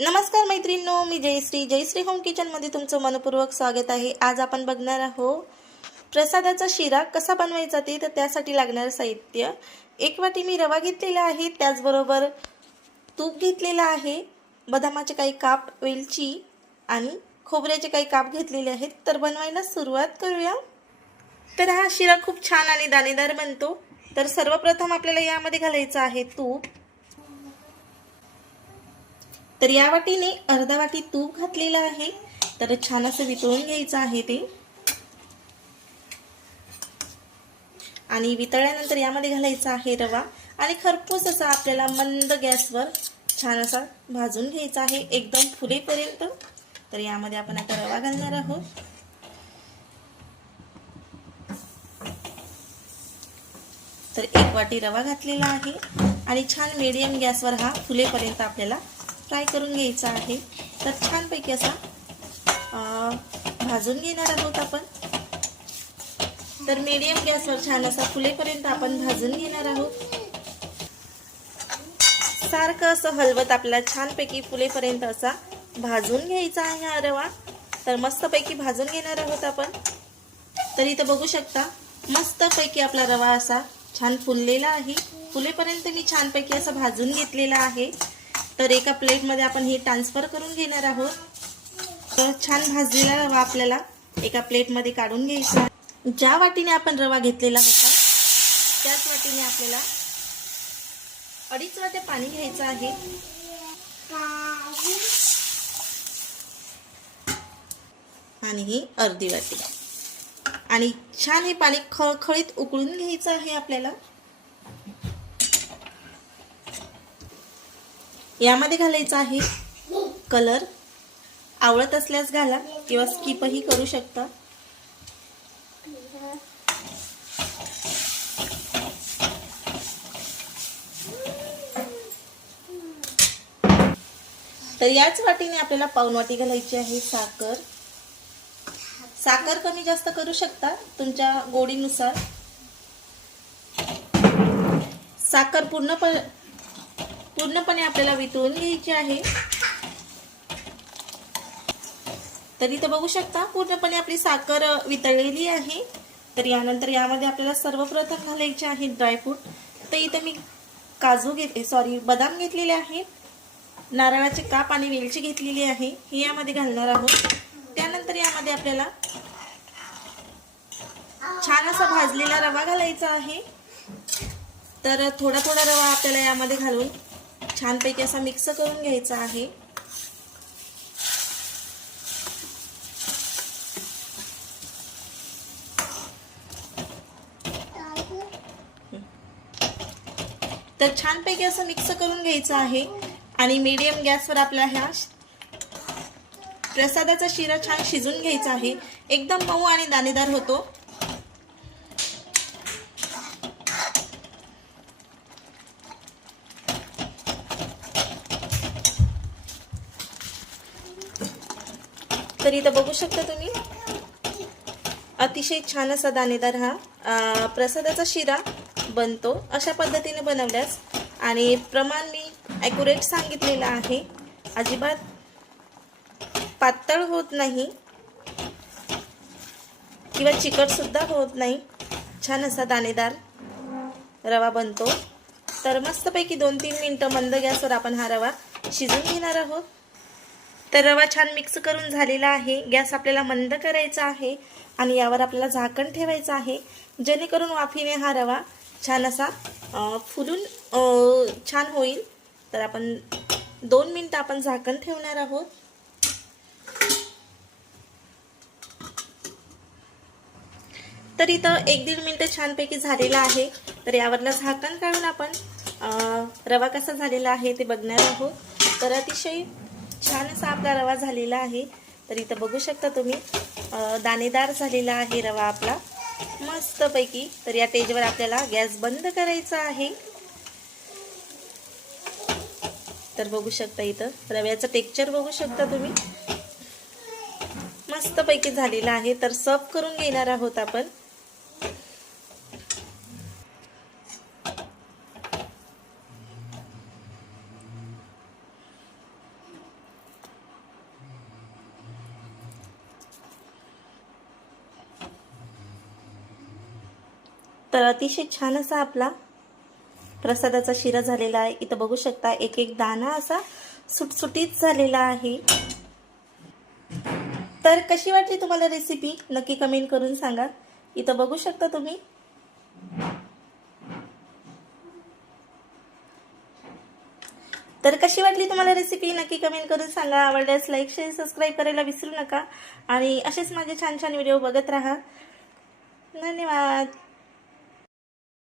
नमस्कार मैत्रिणींनो, मी जयश्री होम किचनमध्ये तुमचं मनपूर्वक स्वागत आहे। आज आपण बघणार आहोत प्रसादाचा शिरा कसा बनवायचा ते। तर त्यासाठी लागणारे साहित्य, एक वाटी मी रवा घेतलेला आहे, त्याचबरोबर तूप घेतलेला आहे, बदामाचे काही काप, वेलची आणि खोबऱ्याचे काही काप घेतलेले आहेत। तर बनवायला सुरुवात करूया। तर हा शिरा खूप छान आणि दाणेदार बनतो। तर सर्वप्रथम आपल्याला यामध्ये घालायचं आहे तूप। तर या वाटीने अर्धा वाटी तूप घातलेला आहे। तर छान असं वितळून घ्यायचं आहे ते, आणि वितळल्यानंतर यामध्ये घालायचा आहे रवा आणि खरपूस असा आपल्याला मंद गॅसवर छान असा भाजून घ्यायचा आहे एकदम फुलेपर्यंत। तर यामध्ये आपण आता रवा घालणार आहोत। तर एक वाटी रवा घातलेला आहे आणि छान मीडियम गॅसवर हा फुलेपर्यंत आपल्याला फ्राय करून घ्यायचा आहे। तर छानपैकी असा भाजून घेणार आहोत आपण। तर मीडियम गॅसवर छान असा फुलेपर्यंत आपण भाजून घेणार आहोत। सारखं असं हलवत आपल्याला छानपैकी फुलेपर्यंत असा भाजून घ्यायचा आहे हा रवा। तर मस्तपैकी भाजून घेणार आहोत आपण। तर इथं बघू शकता मस्तपैकी आपला रवा असा छान फुललेला आहे। फुलेपर्यंत मी छानपैकी असा भाजून घेतलेला आहे। तर एका प्लेटमध्ये आपण हे ट्रान्सफर करून घेणार आहोत। तर छान भाजलेला रवा आपल्याला एका प्लेटमध्ये काढून घ्यायचा आहे। ज्या वाटीने आपण रवा घेतलेला होता त्याच वाटीने आपल्याला 2.5 वाट्या पाणी घ्यायचं आहे। आणि ही अर्धी वाटी, आणि छान हे पाणी खळखळीत उकळून घ्यायचं आहे आपल्याला। यामध्ये घालायचा आहे कलर, आवडत असल्यास घाला किंवा स्किपही करू शकता। तर याच वाटीने आपल्याला पाऊण वाटी घालायची आहे साखर। साखर कमी जास्त करू शकता तुमच्या गोडीनुसार। साखर पूर्णपणे आपल्याला वितळून घ्यायची आहे। तर इथे बघू शकता पूर्णपणे आपली साखर वितळलेली आहे। तर यानंतर यामध्ये आपल्याला सर्वप्रथम घालायचे आहे ड्रायफ्रूट। तर इथे मी बदाम घेतलेले आहेत, नारळाचे काप आणि वेलची घेतलेली आहे, हे यामध्ये घालणार आहोत। त्यानंतर यामध्ये आपल्याला छान असा भाजलेला रवा घालायचा आहे। तर थोडा थोडा रवा आपल्याला यामध्ये घालून छानपैकी असा मिक्स करून घ्यायचा आहे। तर छानपैकी असं मिक्स करून घ्यायचं आहे आणि मीडियम गॅसवर आपला ह्या प्रसादाचा शिरा छान शिजून घ्यायचा आहे। एकदम मऊ आणि दाणेदार होतो। तर इथं बघू शकता तुम्ही अतिशय छान असा दाणेदार हा प्रसादाचा शिरा बनतो। अशा पद्धतीने बनवल्यास, आणि प्रमाण मी ॲक्युरेट सांगितलेलं आहे, अजिबात पातळ होत नाही किंवा चिकट सुद्धा होत नाही। छान असा दाणेदार रवा बनतो। तर मस्तपैकी 2-3 मिनिटं मंद गॅसवर आपण हा रवा शिजून घेणार आहोत। तर रवा छान मिक्स करून झालेला आहे। गॅस आपल्याला मंद करायचा आहे आणि यावर आपल्याला झाकण ठेवायचं आहे, जेणेकरून वाफीने हा रवा छान असा फुलून छान होईल। तर आपण 2 मिनिटं आपण झाकण ठेवणार आहोत। तर इथं 1-1.5 मिनिटं छानपैकी झालेला आहे। तर यावरला झाकण काढून आपण रवा कसा झालेला आहे ते बघणार आहोत। तर अतिशय छान असा आपला रवा झालेला आहे। तर इथं बघू शकता तुम्ही दाणेदार झालेला आहे रवा आपला मस्तपैकी। तर या स्टेजवर आपल्याला गॅस बंद करायचा आहे। तर बघू शकता इथं रव्याचं टेक्स्चर बघू शकता तुम्ही, मस्तपैकी झालेला आहे। तर सर्व करून घेणार आहोत आपण। तर अतिशय छान असा आपला प्रसादाचा शिरा झालेला आहे. इथं बघू शकता एक एक दाणा असा सुटसुटीत झालेला आहे. तर कशी वाटली तुम्हाला रेसिपी नक्की कमेंट करून सांगा. इथं बघू शकता तुम्ही. तर कशी वाटली तुम्हाला रेसिपी नक्की कमेंट करून सांगा. आवडल्यास लाईक शेअर सबस्क्राईब करायला विसरू नका आणि असेच माझे छान छान व्हिडिओ बघत राहा. धन्यवाद.